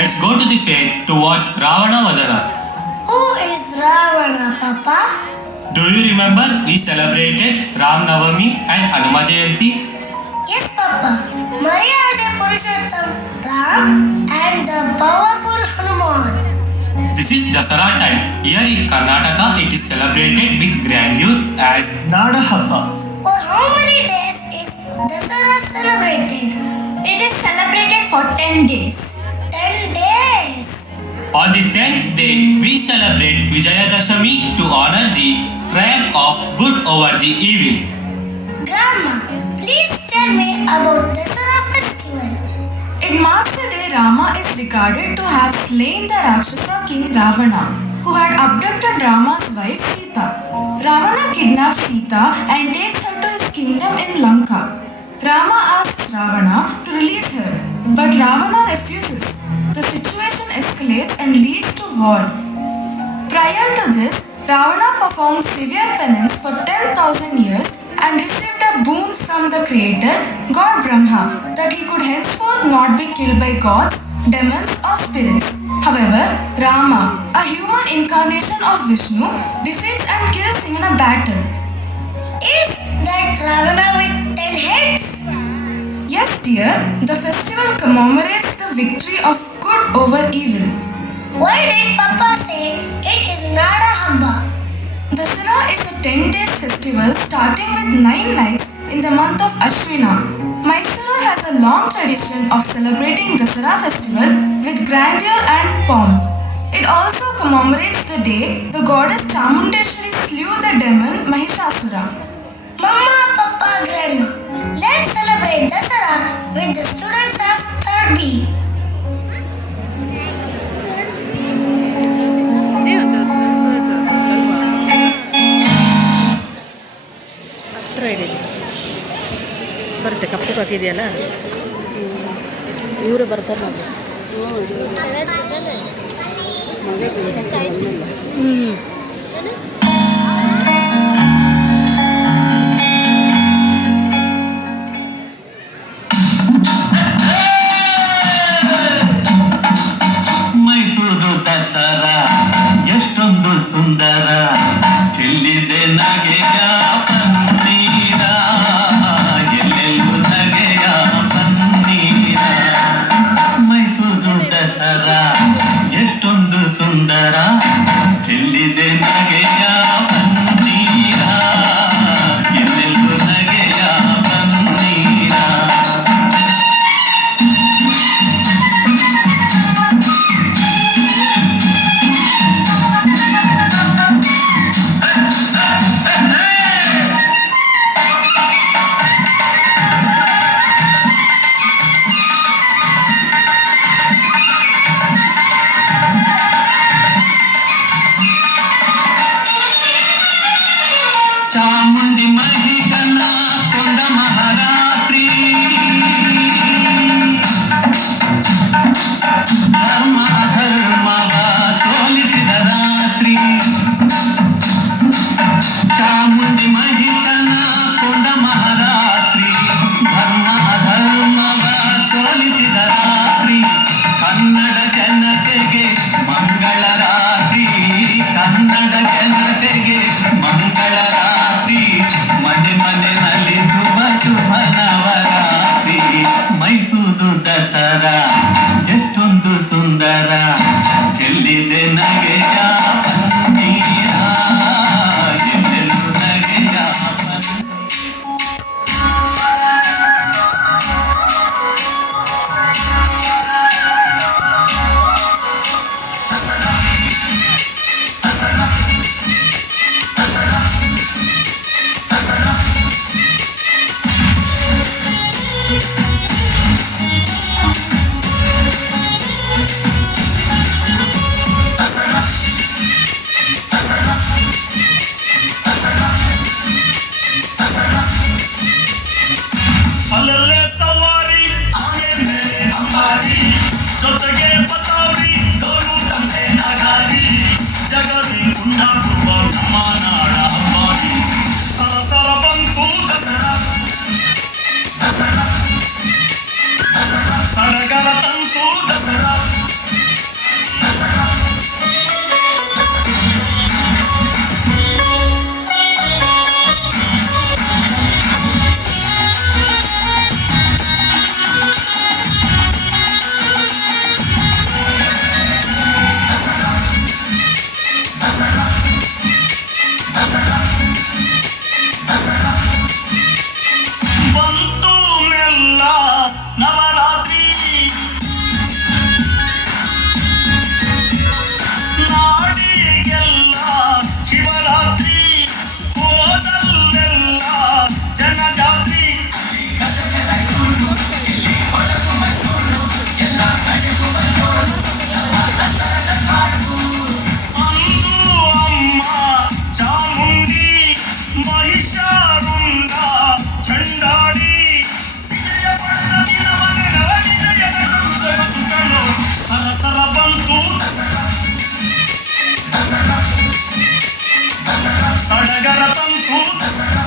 let's go to the fair to watch Ravana Vadana. Who is Ravana, Papa? Do you remember we celebrated Ram Navami and Hanuma Jayanti? Yes, Papa. Maryade Purushottam Ram and the powerful Hanuman. This is Dasara time. Here in Karnataka, it is celebrated with grandeur as Nada Habba. For how many days is Dasara celebrated? It is celebrated for 10 days. 10 days. On the 10th day, we celebrate Vijayadashami to honor the triumph of good over the evil. Grandma, please tell me about Dasara festival. It marks the day Rama is regarded to have slain the Rakshasa king Ravana, who had abducted Rama's wife Sita. Ravana kidnaps Sita and takes her to his kingdom in Lanka. Rama asks Ravana to release her, but Ravana refuses. The situation escalates and leads to war. Prior to this, Ravana performed severe penance for 10,000 years and received a boon from the creator, God Brahma, that he could henceforth not be killed by gods, demons or spirits. However, Rama, a human incarnation of Vishnu, defeats and kills him in a battle. Is that Ravana with 10 heads? Yes, dear, the festival commemorates the victory of good over evil. Why did Papa say it is Nada Hamba? Dasara is a 10-day festival starting with 9 nights in the month of Ashwina. Mysuru has a long tradition of celebrating Dasara festival with grandeur and pomp. It also commemorates the day the goddess Chamundeshwari slew the demon Mahishasura. Mama, Papa, Grandma, let's celebrate Dasara with the students of 3rd B. ಬರುತ್ತೆ ಕಪ್ಪು ಹಾಕಿದೆಯಲ್ಲ ಇವರು ಬರ್ತಾರೆ ನಾವು ಮೈಸೂರು ದಸರಾ ಎಷ್ಟೊಂದು ಸುಂದರ ಚೆಲ್ಲಿದೆ ನಗೆಯ ಪನ್ನೀರ ಎಲ್ಲೆಲ್ಲೂ ನಗೆಯ ಪನ್ನೀರ ಮೈಸೂರು ದಸರಾ ಎಷ್ಟೊಂದು ಸುಂದರ ಚೆಲ್ಲಿದೆ ನಗೆಯ ಪನ್ನೀರ ಎಲ್ಲೆಲ್ಲೂ ನಗೆಯ ಪನ್ನೀರ ಚಾಮುಂಡಿ ಮಹಿಷನ ಕೊಂದ ಮಹಾರಾತ್ರಿ ಧರ್ಮ ಅಧರ್ಮವ ಸೋಲಿಸಿದ ರಾತ್ರಿ ಚಾಮುಂಡಿ ಮಹಿಷನ ಕೊಂದ ಮಹಾರಾತ್ರಿ ಧರ್ಮ ಅಧರ್ಮವ ಸೋಲಿಸಿದ ರಾತ್ರಿ ಕನ್ನಡ ಜನತೆಗೆ ಮಂಗಳ ರಾತ್ರಿ ಕನ್ನಡ ಜನತೆಗೆ ಮಂಗಳ ರಾತ್ರಿ Dasara.